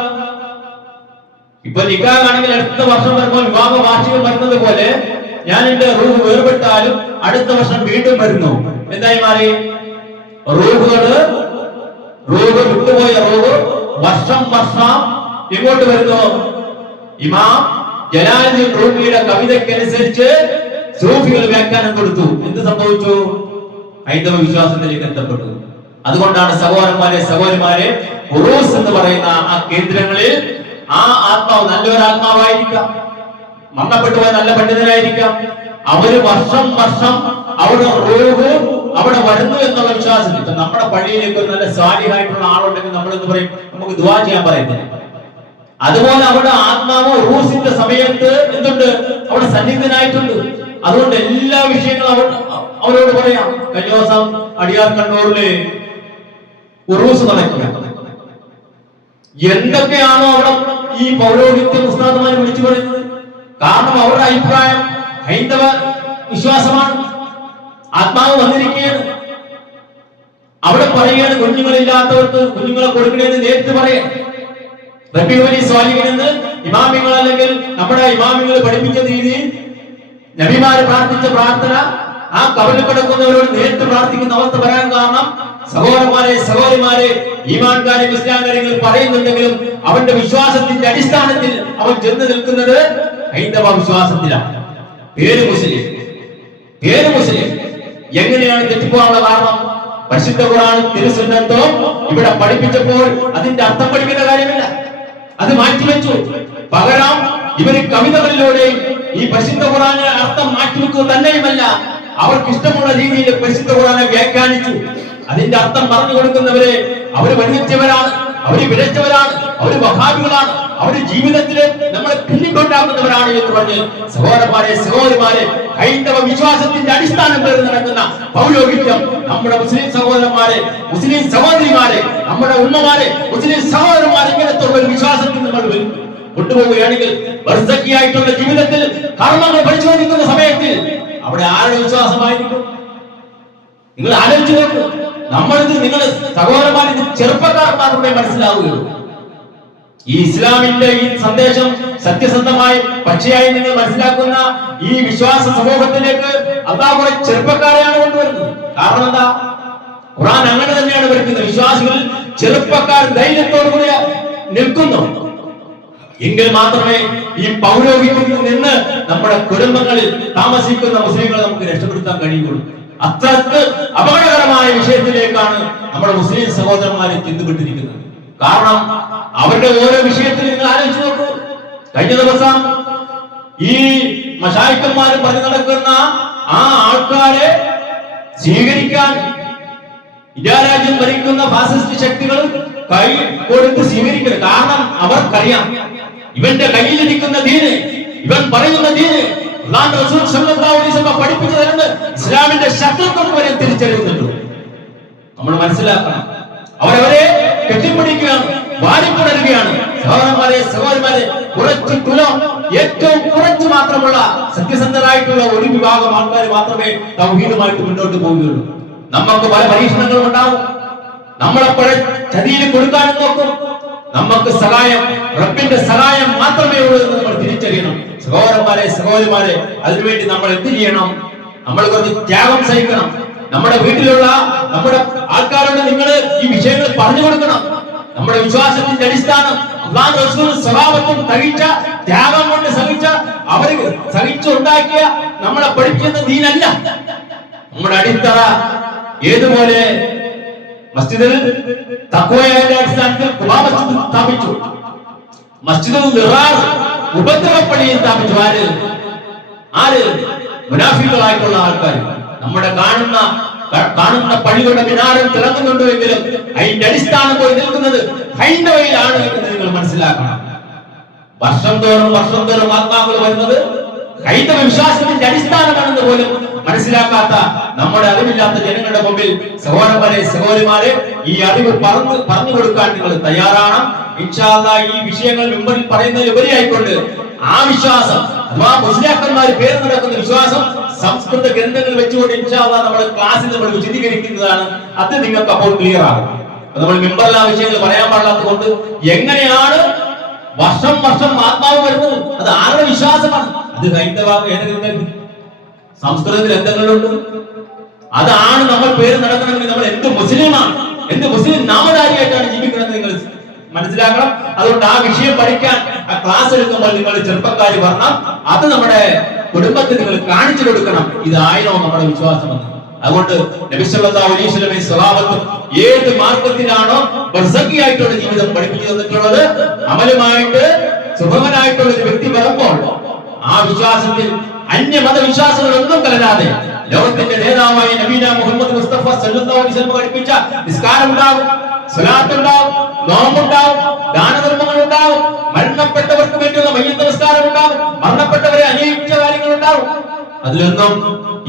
ഇപ്പൊ നിക്കാഹ് ആണെങ്കിൽ അടുത്ത വർഷം വരുമ്പോൾ വിവാഹ വാർഷികം വരുന്നത് പോലെ ഞാൻ എന്റെ റൂഹ് വേർപെട്ടാലും അടുത്ത വർഷം വീണ്ടും വരുന്നു. എന്തായി മാറി? റൂഹ് വിട്ടുപോയ റൂഹ് വർഷം ഇങ്ങോട്ട് വരുന്നു. ഇമാം ജലാലുദ്ദീൻ റൂമിയുടെ കവിതയ്ക്കനുസരിച്ച് സൂഫികൾ വ്യാഖ്യാനം കൊടുത്തു. എന്ത് സംഭവിച്ചു? ഹൈന്ദവ വിശ്വാസത്തിലേക്ക് എത്തപ്പെട്ടു. അതുകൊണ്ടാണ് സഹോദരന്മാരെ, സഹോദരിമാരെ, ഉറൂസ് എന്ന് പറയുന്ന ആ കേന്ദ്രങ്ങളിൽ ആ ആത്മാവ് നല്ലൊരാത്മാവായിരിക്കാം, മരണപ്പെട്ടു പോയ നല്ല പണ്ഡിതനായിരിക്കാം, അവര് വർഷം അവിടെ റൂഹ് അവിടെ വരുന്നു എന്നുള്ള വിശ്വാസം. ഇപ്പൊ നമ്മുടെ പള്ളിയിലേക്ക് ഒരു നല്ല സ്വാലിഹായിട്ടുള്ള ആളുണ്ടെങ്കിൽ നമ്മൾ എന്ത് പറയും? നമുക്ക് ദുആ ചെയ്യാൻ പറയുന്നത്. അതുപോലെ അവിടെ ആത്മാവ് ഉറൂസിന്റെ സമയത്ത് എന്തുണ്ട്? അവിടെ സന്നിഹിതനായിട്ടുണ്ട്. അതുകൊണ്ട് എല്ലാ വിഷയങ്ങളും അവരോട് പറയാം. കഴിഞ്ഞ ദിവസം അടിയാർ കണ്ണൂരില് ഉറൂസ് നടക്കുക. എന്തൊക്കെയാണോ അവിടെ ഈ പൗരോഹിത്യ ഉസ്താദുമാർ വിളിച്ചു പറയുന്നത്? കാരണം അവരുടെ അഭിപ്രായം ഹൈന്ദവ വിശ്വാസമാണ്. ആത്മാവ് വന്നിരിക്കുകയാണ്. അവിടെ പറയുകയാണ്, കുഞ്ഞുങ്ങളില്ലാത്തവർക്ക് കുഞ്ഞുങ്ങളെ കൊടുക്കണമെന്ന് നേരിട്ട് പറയാം. റബീഉൽ അവ്വൽ സ്വാലിഹിനെന്ന് ഇമാമിങ്ങൾ, അല്ലെങ്കിൽ നമ്മുടെ ഇമാമിങ്ങൾ പഠിപ്പിച്ച രീതിയിൽ നബിമാര് പ്രാർത്ഥിച്ച പ്രാർത്ഥന ആ കബറിൽ കിടക്കുന്നവരോട് നേരിട്ട് പ്രാർത്ഥിക്കുന്ന അവസ്ഥ വരാൻ കാരണം സഹോദരന്മാരെ, സഹോദരിമാരെ, ഈമാൻകാരെ, ഇസ്ലാംകാര്യങ്ങൾ പറയുന്നുണ്ടെങ്കിലും അവന്റെ വിശ്വാസത്തിന്റെ അടിസ്ഥാനത്തിൽ അവൻ ചെന്ന് നിൽക്കുന്നത് ഹൈന്ദവ വിശ്വാസത്തിലാണ്. പേര് മുസ്ലിം. എങ്ങനെയാണ് തെറ്റിപ്പോകാനുള്ള കാരണം? പരിശുദ്ധ ഖുർആൻ തിരുസുന്നത്തോ ഇവിടെ പഠിപ്പിച്ചപ്പോൾ അതിന്റെ അർത്ഥം പഠിക്കേണ്ട കാര്യമില്ല, അത് മാറ്റിവെച്ചു. പകരം ഇവര് കവിതകളിലൂടെ ഈ പരിശുദ്ധ ഖുർആനിന്റെ അർത്ഥം മാറ്റിവെക്കുക തന്നെയുമല്ല, അവർക്ക് ഇഷ്ടമുള്ള രീതിയിൽ പരിശുദ്ധ ഖുർആനെ വ്യാഖ്യാനിച്ചു. അതിന്റെ അർത്ഥം പറഞ്ഞു കൊടുക്കുന്നവരെ അവര് വഴിതെറ്റിയവരാണ്, അവര് വിരച്ചവരാണ്, അവര് വഹാബികളാണ്, അവര് ജീവിതത്തില് നമ്മളെ പിന്നിക്കൊണ്ടാക്കുന്നവരാണ് എന്ന് പറഞ്ഞ് സഹോദരന്മാരെ, സഹോദരിമാരെ, ഹൈന്ദവ വിശ്വാസത്തിന്റെ അടിസ്ഥാനം പേര് നടക്കുന്ന പൗരോഹിത്യം നമ്മുടെ മുസ്ലിം സഹോദരന്മാരെ, മുസ്ലിം സഹോദരിമാരെ, നമ്മുടെ ഉമ്മമാരെ, മുസ്ലിം സഹോദരന്മാരെ ഇങ്ങനത്തെ ഒരു വിശ്വാസത്തിൽ നമ്മൾ കൊണ്ടുപോവുകയാണെങ്കിൽ ബർസഖിയായിട്ടുള്ള ജീവിതത്തിൽ കർമ്മങ്ങൾ പരിശോധിക്കുന്ന സമയത്ത് അവിടെ ആരുടെ വിശ്വാസമായിരിക്കും? നിങ്ങൾ ആലോചിച്ചു നോക്കൂ. നമ്മളിത് നിങ്ങളുടെ സഹോദരന്മാർ, ഇത് ചെറുപ്പക്കാർ മാത്രമേ മനസ്സിലാവുകയുള്ളൂ. ഈ ഇസ്ലാമിന്റെ ഈ സന്ദേശം സത്യസന്ധമായി പച്ചയായി നിങ്ങൾ മനസ്സിലാക്കുന്ന ഈ വിശ്വാസ സമൂഹത്തിലേക്ക് അല്ലാഹു കുറെ ചെറുപ്പക്കാരെയാണ് കൊണ്ടുവരുന്നത്. കാരണം എന്താ? ഖുർആൻ അങ്ങനെ തന്നെയാണ് വരുന്നത്. വിശ്വാസികൾ ചെറുപ്പക്കാർ ധൈര്യത്തോടുകൂടി നിൽക്കുന്നു എങ്കിൽ മാത്രമേ ഈ പൗരോഹിത്യത്തിൽ നിന്ന് നമ്മുടെ കുടുംബങ്ങളിൽ താമസിക്കുന്ന മുസ്ലിങ്ങളെ നമുക്ക് രക്ഷപ്പെടുത്താൻ കഴിയുള്ളൂ. അത്രക്ക് അപകടകരമായ വിഷയത്തിലേക്കാണ് നമ്മുടെ മുസ്ലിം സഹോദരന്മാരെ ചെന്നുപെട്ടിരിക്കുന്നത്. കാരണം അവരുടെ ഓരോ വിഷയത്തിൽ നിങ്ങൾ ആലോചിച്ച് നോക്കൂ. കഴിഞ്ഞ ദിവസം ഈ മശായിഖന്മാർ പറഞ്ഞു നടക്കുന്ന ആ ആൾക്കാരെ സ്വീകരിക്കാൻ ഇന്ത്യാരാജ്യം ഭരിക്കുന്ന ഫാസിസ്റ്റ് ശക്തികൾ കൈ കൊടുത്ത് സ്വീകരിക്കണം. കാരണം അവർക്കറിയാം ഇവന്റെ കയ്യിലിരിക്കുന്ന ദീന്, ഇവൻ പറയുന്ന ദീന് അല്ലാഹു റസൂൽ സല്ലല്ലാഹു അലൈഹി വസല്ലം പഠിപ്പിച്ചു തരുന്നത് ഇസ്ലാമിന്റെ ശത്രുക്കൾ വരെ തിരിച്ചറിയുന്നുണ്ട്. നമ്മൾ മനസ്സിലാക്കണം. അവരവരെ കെട്ടിപ്പിടിക്കുകയാണ്, വാരിപ്പുണരുകയാണ്. സഹോദരന്മാരെ, സഹോദരിമാരെ, കുറച്ച് കുലം ഏറ്റവും കുറച്ച് മാത്രമുള്ള സത്യസന്ധരായിട്ടുള്ള ഒരു വിഭാഗം ആൾക്കാർ മാത്രമേ തൗഹീദുമായിട്ട് മുന്നോട്ട് പോവുകയുള്ളൂ. നമുക്ക് പല പരീക്ഷണങ്ങളും ഉണ്ടാവും, നമ്മളെപ്പോഴും ചതിയിൽ കൊടുക്കാനും നോക്കും. നമുക്ക് സഹായം റബ്ബിന്റെ സഹായം മാത്രമേ ഉള്ളൂ എന്ന് നമ്മൾ തിരിച്ചറിയണം. സഹോദരന്മാരെ, സഹോദരിമാരെ, അതിനുവേണ്ടി നമ്മൾ എന്ത് ചെയ്യണം? നമ്മൾ കുറച്ച് ത്യാഗം സഹിക്കണം. നമ്മുടെ വീട്ടിലുള്ള നമ്മുടെ ആൾക്കാരോട് നിങ്ങൾ ഈ വിഷയങ്ങൾ പറഞ്ഞു കൊടുക്കണം. നമ്മുടെ വിശ്വാസത്തിന്റെ അടിസ്ഥാനം അല്ലാഹു റസൂലും സ്വഹാബത്തും സഹിച്ച ത്യാഗം കൊണ്ട് സഹിച്ച അവർ സഹിച്ചുണ്ടാക്കിയ നമ്മളെ പഠിപ്പിക്കുന്ന ദീനല്ല. നമ്മുടെ അടിത്തറ ഏതുപോലെ മസ്ജിദിൽ തഖ്വയുടെ അടിസ്ഥാനത്തിൽ ഖുബാ മസ്ജിദ് സ്ഥാപിച്ചു, മസ്ജിദുൽ ദിറാർ ഉപദ്രവപ്പള്ളിയിൽ സ്ഥാപിച്ചു. ആര്? മുനാഫിക്കുകളായിട്ടുള്ള ആൾക്കാർ. നമ്മുടെ കാണുന്ന പള്ളികളുടെ മിനാരം തിളങ്ങുന്നുണ്ടോ എങ്കിലും അതിന്റെ അടിസ്ഥാനം പോയി നിൽക്കുന്നത് ഹൈന്ദവയിലാണ് എന്ന് നിങ്ങൾ മനസ്സിലാക്കണം. വർഷം തോറും ആത്മാക്കൾ വരുന്നത് ഹൈന്ദവ വിശ്വാസത്തിന്റെ അടിസ്ഥാനമാണെന്ന് പോലും മനസ്സിലാക്കാത്ത നമ്മുടെ അറിവില്ലാത്ത ജനങ്ങളുടെ മുമ്പിൽ സഹോദരന്മാരെ, സഹോദരിമാരെ, ഈ അറിവ് പറഞ്ഞു കൊടുക്കാൻ നിങ്ങൾ തയ്യാറാണ്. ഇൻഷാ അല്ലാഹ് ഈ വിഷയങ്ങൾ മുമ്പിൽ പറയുന്നതിലുപരിയായിക്കൊണ്ട് ആ വിശ്വാസം അഥവാ മുസ്ലിയാക്കന്മാർ പേര് നടക്കുന്ന വിശ്വാസം സംസ്കൃത ഗ്രന്ഥങ്ങൾ വെച്ചുകൊണ്ട് ഇൻഷാ അല്ലാഹ് നമ്മുടെ ക്ലാസ്സിൽ നമ്മൾ വിശദീകരിക്കുന്നതാണ്. അത് നിങ്ങൾക്ക് അപ്പോൾ ക്ലിയർ ആകും. നമ്മൾ മിമ്പറിലെ വിഷയങ്ങൾ പറയാൻ പാടില്ലാത്തത് കൊണ്ട് എങ്ങനെയാണ് വർഷം ആത്മാവ് വരുന്നത്? അത് ആരുടെ വിശ്വാസമാണ്? അത് ഹൈന്ദവ സംസ്കൃതത്തിൽ എന്തെങ്കിലുണ്ട്? അതാണ് നമ്മൾ പേര് നടക്കണമെങ്കിൽ നമ്മൾ എന്ത് മുസ്ലിമാണ്, എന്ത് മുസ്ലിം നാമധാരിയായിട്ടാണ് ജീവിക്കുന്നത് നിങ്ങൾ മനസ്സിലാക്കണം. അതുകൊണ്ട് ആ വിഷയം പഠിക്കാൻ ആ ക്ലാസ് എടുക്കുമ്പോൾ നിങ്ങൾ ചെറുപ്പക്കാർ പറഞ്ഞാൽ അത് നമ്മുടെ കുടുംബത്തിൽ നിങ്ങൾ കാണിച്ചു കൊടുക്കണം. ഇതായിരുന്നു നമ്മുടെ വിശ്വാസമെന്ന്. അതുകൊണ്ട് നബി സല്ലല്ലാഹു അലൈഹി വസല്ലമയും സ്വഹാബത്തും ഏത് മാർഗത്തിലാണോ ബർസഖിയായിട്ടുള്ള ജീവിതം പഠിപ്പിച്ചു തന്നിട്ടുള്ളത്, അമലുമായിട്ട് സുഭവനായിട്ടുള്ള ഒരു വ്യക്തി വരുമ്പോൾ ആ വിശ്വാസത്തിൽ അന്യമത വിശ്വാസങ്ങളൊന്നും കലരാതെ ലോകത്തിന്റെ നേതാവായ നബീന മുഹമ്മദ് മുസ്തഫ സല്ലല്ലാഹു അലൈഹി വസല്ലം പഠിപ്പിച്ച നിസ്കാരം ഉണ്ടാവും, സ്വലാത്ത് ഉണ്ടാവും, നോമ്പുണ്ടാവും, ദാനധർമ്മങ്ങൾ ഉണ്ടാവും, മരണപ്പെട്ടവർക്ക് വേണ്ടിയുള്ള മയ്യിത്ത് നമസ്കാരം ഉണ്ടാവും, മരണപ്പെട്ടവരെ അനുകരിച്ച കാര്യങ്ങൾ ഉണ്ടാവും. അതിലൊന്നും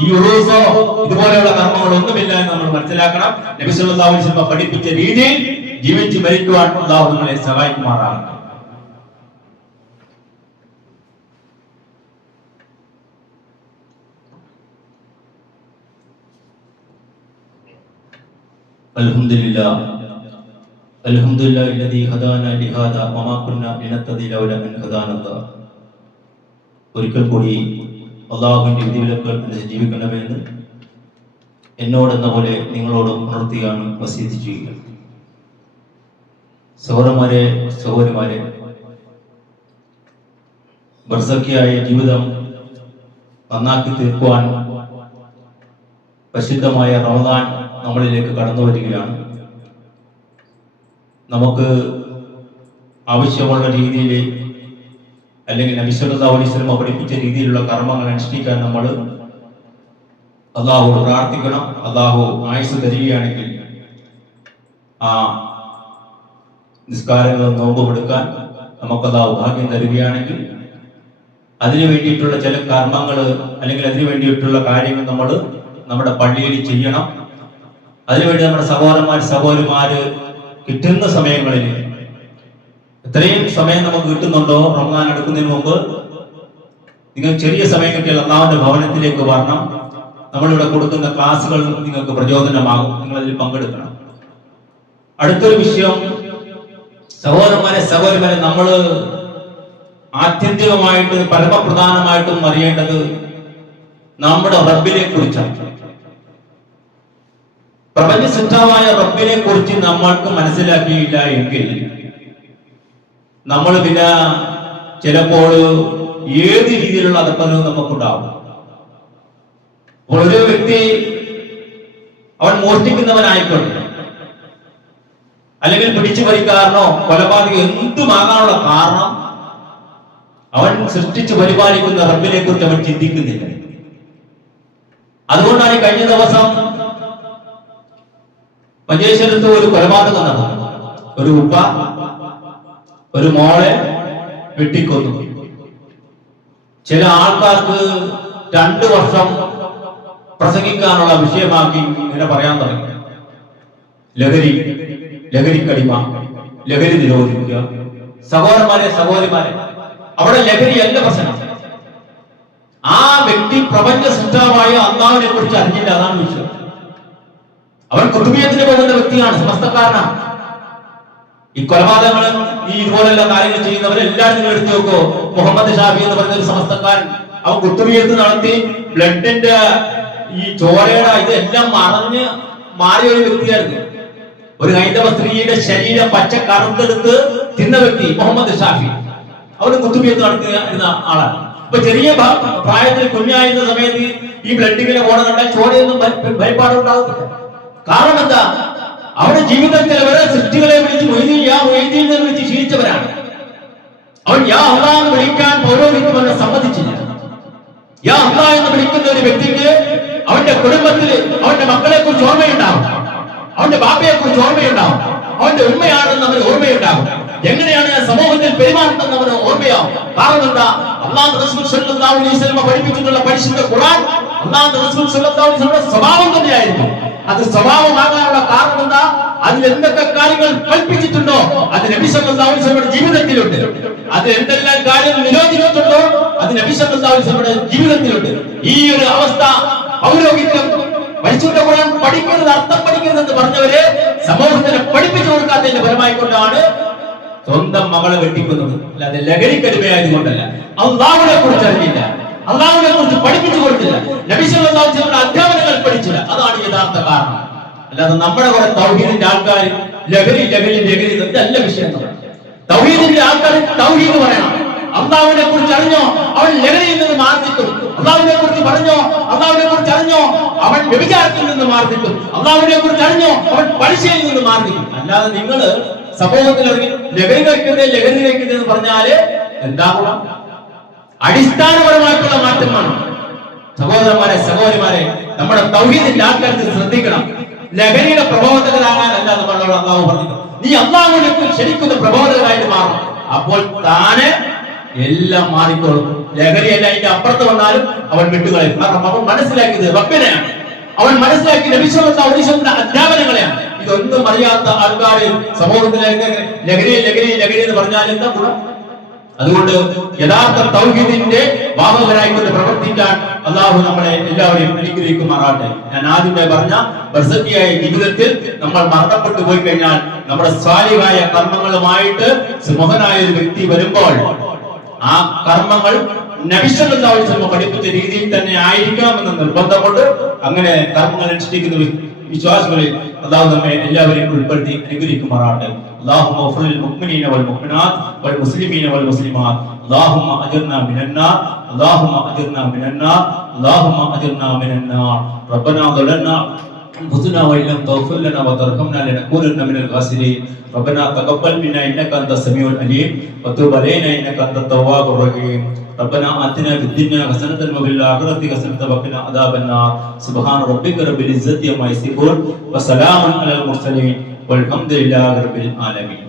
ഈ ഉറൂസോ ഇതുപോലെയുള്ള കർമ്മങ്ങളൊന്നുമില്ല എന്ന് നമ്മൾ മനസ്സിലാക്കണം. നബി സല്ലല്ലാഹു അലൈഹി വസല്ലം പഠിപ്പിച്ച രീതിയിൽ ജീവിച്ച് മരിക്കുവാൻ അല്ലാഹു നമ്മളെ സഹായിക്കുമാറാകട്ടെ. അൽഹംദുലില്ലാഹി الذي هدانا لهذا وما كنا لنهتدي لولا أن هدانا الله. ഒരിക്കൽ കൂടി അല്ലാഹുവിന്റെ വിധിവിലക്കുകൾ അനുസരിച്ച് ജീവിക്കണമെന്ന് എന്നോടെന്ന പോലെ നിങ്ങളോടും ഉണർത്തുകയാണ് വസിയത്ത് ചെയ്യുക. സഹോദരന്മാരെ, സഹോദരിമാരെ, ബർസഖിയായ ജീവിതം നന്നാക്കി തീർക്കുവാൻ പരിശുദ്ധമായ റമദാൻ നമ്മളിലേക്ക് കടന്നു വരികയാണ്. നമുക്ക് ആവശ്യമുള്ള രീതിയിൽ അല്ലെങ്കിൽ നബി സല്ലല്ലാഹു അലൈഹി വസല്ലം പഠിപ്പിച്ച രീതിയിലുള്ള കർമ്മങ്ങൾ അനുഷ്ഠിക്കാൻ നമ്മൾ അല്ലാഹുവോട് പ്രാർത്ഥിക്കണം. അല്ലാഹു ആയുസ് തരികയാണെങ്കിൽ ആ നിസ്കാരങ്ങൾ നോമ്പും എടുക്കാൻ നമുക്ക് അല്ലാഹു ഭാഗ്യം തരികയാണെങ്കിൽ അതിനു വേണ്ടിയിട്ടുള്ള ചില കർമ്മങ്ങൾ അല്ലെങ്കിൽ അതിനു വേണ്ടിയിട്ടുള്ള കാര്യങ്ങൾ നമ്മൾ നമ്മുടെ പള്ളിയിൽ ചെയ്യണം. അതിനുവേണ്ടി നമ്മുടെ സഹോദരന്മാര് കിട്ടുന്ന സമയങ്ങളിൽ എത്രയും സമയം നമുക്ക് കിട്ടുന്നുണ്ടോ റമദാൻ എടുക്കുന്നതിന് മുമ്പ് നിങ്ങൾ ചെറിയ സമയം കിട്ടിയാൽ അല്ലാഹുവിന്റെ ഭവനത്തിലേക്ക് വരണം. നമ്മളിവിടെ കൊടുക്കുന്ന ക്ലാസ്സുകൾ നിങ്ങൾക്ക് പ്രചോദനമാകും, നിങ്ങൾ അതിൽ പങ്കെടുക്കണം. അടുത്തൊരു വിഷയം, സഹോദരന്മാരെ, നമ്മൾ ആത്യന്തികമായിട്ട് പരമപ്രധാനമായിട്ടും അറിയേണ്ടത് നമ്മുടെ റബ്ബിനെ കുറിച്ചാണ്. പ്രപഞ്ച സൃഷ്ടാവായ റബ്ബിനെ കുറിച്ച് നമ്മൾക്ക് മനസ്സിലാക്കിയില്ല എങ്കിൽ നമ്മൾ പിന്നെ ചിലപ്പോൾ ഏത് രീതിയിലുള്ള അധപ്പതനവും നമുക്കുണ്ടാവും. ഒരു വ്യക്തി അവൻ മോഷ്ടിക്കുന്നവനായിക്കോട്ടെ, അല്ലെങ്കിൽ പിടിച്ചു പറിക്കാരനോ കൊലപാതകം എന്തുമാകാനുള്ള കാരണം അവൻ സൃഷ്ടിച്ചു പരിപാലിക്കുന്ന റബ്ബിനെ കുറിച്ച് അവൻ ചിന്തിക്കുന്നില്ല. അതുകൊണ്ടാണ് കഴിഞ്ഞ ദിവസം മഞ്ചേശ്വരത്ത് ഒരു കൊലപാതകം നടന്നു. ഒരു ഉപ്പ ഒരു മോളെ വെട്ടിക്കൊന്നു. ചില ആൾക്കാർക്ക് 2 വർഷം പ്രസംഗിക്കാനുള്ള വിഷയമാക്കി ഇങ്ങനെ പറയാൻ തുടങ്ങി. ലഹരിക്കടിമ, ലഹരി നിരോധിക്കുക. സഹോദരന്മാരെ, സഹോദരിമാരെ, അവിടെ ലഹരിയല്ല പ്രശ്നം. ആ വ്യക്തി പ്രപഞ്ച സൃഷ്ടാവായ അള്ളാഹുവിനെ കുറിച്ച് അറിഞ്ഞില്ല, അതാണ് വിഷയം. അവൻ കുത്തുബിയത്തിന് പോകുന്ന വ്യക്തിയാണ്, സമസ്തക്കാരനാണ്. ഈ കൊലപാതകങ്ങളും ഈ ഇതുപോലെയുള്ള കാര്യങ്ങൾ ചെയ്യുന്നവരെല്ലാവരും നിങ്ങൾ എടുത്തു നോക്കോ. മുഹമ്മദ് ഷാഫി എന്ന് പറയുന്ന ഒരു സമസ്തക്കാരൻ, അവൻ കുത്തുബിയത്ത് നടത്തി ബ്ലഡിന്റെ ഈ ചോരയുടെ ഇതെല്ലാം മാറിയ ഒരു വ്യക്തിയായിരുന്നു. ഒരു ഹൈന്ദവ സ്ത്രീയുടെ ശരീരം പച്ച കറുത്തെടുത്ത് തിന്ന വ്യക്തി മുഹമ്മദ് ഷാഫി, അവന് കുത്തുബിയത്ത് നടത്തുന്ന ആളാണ്. ഇപ്പൊ ചെറിയ പ്രായത്തിൽ കുഞ്ഞായിരുന്ന സമയത്ത് ഈ ബ്ലഡിങ്ങിനെ പോണ കണ്ടാൽ ചോരയൊന്നും ഭയപ്പാടുണ്ടാകുന്നില്ല. കാരണം എന്താ? അവരുടെ ജീവിതത്തിൽ അവരെ സൃഷ്ടികളെ വിളിച്ച് മൊയ്തീൻ എന്ന് വിളിച്ച് ശീലിച്ചവരാണ്. അവൻ യാ അല്ലാഹ് എന്ന് വിളിക്കാൻ പൗരോഹിത്യം അവനെ സമ്മതിച്ചില്ല. യാ അല്ലാഹ് എന്ന് വിളിക്കുന്ന ഒരു വ്യക്തിക്ക് അവന്റെ കുടുംബത്തിൽ അവന്റെ മക്കളെ കുറിച്ച് ഓർമ്മയുണ്ടാവും, അവന്റെ ബാപ്പയെ കുറിച്ച് ഓർമ്മയുണ്ടാവും, അവന്റെ ഉമ്മയാണെന്ന് അവന് ഓർമ്മയുണ്ടാവും, എങ്ങനെയാണ് ഞാൻ സമൂഹത്തിൽ പെരുമാറുന്നത് അവന് ഓർമ്മയാവും. കാരണം എന്താ? അല്ലാഹു റസൂൽ സ്വല്ലല്ലാഹു അലൈഹി വസല്ലം പഠിപ്പിച്ചിട്ടുള്ള പരിശുദ്ധ ഖുർആൻ അല്ലാഹു റസൂൽ സ്വല്ലല്ലാഹു അലൈഹി വസല്ലം സ്വഭാവം തന്നെയായിരുന്നു. അത് സ്വഭാവമാകാനുള്ള കാരണം എന്താ? അതിൽ എന്തൊക്കെ കാര്യങ്ങൾ കൽപ്പിച്ചിട്ടുണ്ടോ അത് നബി സല്ലല്ലാഹു അലൈഹി വസല്ലമയുടെ ജീവിതത്തിലുണ്ട്. അത് എന്തെല്ലാം കാര്യം നിരോധിച്ചിട്ടുണ്ടോ അത് നബി സല്ലല്ലാഹു അലൈഹി വസല്ലമയുടെ ജീവിതത്തിലുണ്ട്. ഈ ഒരു അവസ്ഥ പൗരോഹിത്യം പരിശുദ്ധ ഖുർആൻ പഠിക്കരുത്, അർത്ഥം പഠിക്കരുത് എന്ന് പറഞ്ഞവരെ സമൂഹത്തിന് പഠിപ്പിച്ചു കൊടുക്കാത്തതിന്റെ ഫലമായിക്കൊണ്ടാണ് സ്വന്തം മകളെ വെട്ടിക്കുന്നത്. അല്ലാതെ ലഹരിക്കടിമയായത് കൊണ്ടല്ല. അല്ലാഹുവിനെ കുറിച്ച് അറിഞ്ഞില്ല, അല്ലാഹുവിനെ കുറിച്ച് പഠിപ്പിച്ചു കൊടുത്തില്ല, നബി സല്ലല്ലാഹു അലൈഹി വസല്ലമയുടെ അധ്യാപനങ്ങൾ പഠിച്ചില്ല. അതാണ് യഥാർത്ഥ കാരണം. അല്ലാതെ നമ്മുടെ കുറെ തൗഹീദിന്റെ ആൾക്കാർ ലഹരി ഇതല്ല വിഷയം. തൗഹീദിന്റെ ആൾക്കാർ തൗഹീദ് പറയണം. അല്ലാഹുവിനെ കുറിച്ച് അറിഞ്ഞോ അവൻ ലഹരിയിൽ നിന്ന് മാറി നിൽക്കും. അല്ലാഹുവിനെ കുറിച്ച് പറഞ്ഞോ, അല്ലാഹുവിനെ കുറിച്ച് അറിഞ്ഞോ അവൻ വ്യഭിചാരത്തിൽ നിന്ന് മാറി നിൽക്കും. അല്ലാഹുവിനെ കുറിച്ച് അറിഞ്ഞോ അവൻ പലിശയിൽ നിന്ന് മാറി നിൽക്കും. അല്ലാതെ നിങ്ങള് സമൂഹത്തിൽ ഇറങ്ങി ലഹരി കഴിക്കുന്നത് എന്ന് പറഞ്ഞാല് എന്താകുക? അടിസ്ഥാനപരമായിട്ടുള്ള മാറ്റമാണ്. സഹോദരന്മാരെ സഹോദരിമാരെ, നമ്മുടെ തൗഹീദിന്റെ ആൾക്കാർക്ക് ശ്രദ്ധിക്കണം. ലഹരിയുടെ പ്രബോധകരാകാനല്ല നമ്മളോട് അല്ലാഹു പറഞ്ഞത്. നീ അല്ലാഹുവിനെ ശരിക്കുന്ന പ്രബോധകരായിട്ട് മാറണം. അപ്പോൾ താനെ എല്ലാം മാറിക്കോളും. ലഹരിയല്ല അതിന്റെ അപ്പുറത്ത് വന്നാലും അവൻ വിട്ടുകളയും. കാരണം അവൻ മനസ്സിലാക്കിയത് റബ്ബിനെയാണ്. അവൻ മനസ്സിലാക്കി നബി സല്ലല്ലാഹു അലൈഹി വസല്ലമയുടെ അധ്യാപനങ്ങളെയാണ്. ഇതൊന്നും അറിയാത്ത ആൾക്കാർ സമൂഹത്തിലേക്ക് ലഹരി എന്ന് പറഞ്ഞാൽ എന്താ ഗുണം? അതുകൊണ്ട് യഥാർത്ഥ തൗഹീദിന്റെ വാഹകരായിക്കൊണ്ട് പ്രവർത്തിക്കാൻ അല്ലാഹു നമ്മളെ എല്ലാവരെയും അനുഗ്രഹിക്കുമാറാട്ടെ. ഞാൻ ആദ്യമേ പറഞ്ഞ ബർസഖിയായ ജീവിതത്തിൽ നമ്മൾ മരണപ്പെട്ടു പോയി കഴിഞ്ഞാൽ നമ്മുടെ സ്വാലിഹായ കർമ്മങ്ങളുമായിട്ട് സുമുഖനായ ഒരു വ്യക്തി വരുമ്പോൾ ആ കർമ്മങ്ങൾ നബി സല്ലല്ലാഹു അലൈഹി വസല്ലം പഠിപ്പിച്ച രീതിയിൽ തന്നെ ആയിരിക്കണമെന്ന് നിർബന്ധമുണ്ട്. അങ്ങനെ കർമ്മങ്ങൾ അനുഷ്ഠിക്കുന്ന വിശ്വാസികളിൽ അല്ലാഹു നമ്മെ എല്ലാവരെയും ഉൾപ്പെടുത്തി അനുഗ്രഹിക്കുമാറാട്ടെ. اللهم اغفر للمؤمنين والمؤمنات والمسلمين والمسلمات اللهم اجرنا من النار اللهم اجرنا من النار اللهم اجرنا من النار ربنا ظلمنا انفسنا وان لم تغفر لنا وترحمنا لنكونن من الخاسرين ربنا تقبل منا انك انت السميع العليم وتب علينا انك انت التواب الرحيم ربنا آتنا في الدنيا حسنة وفي الآخرة حسنة وقنا عذاب النار سبحان ربك رب العزة عما يصفون وسلام على المرسلين والحمد لله رب العالمين.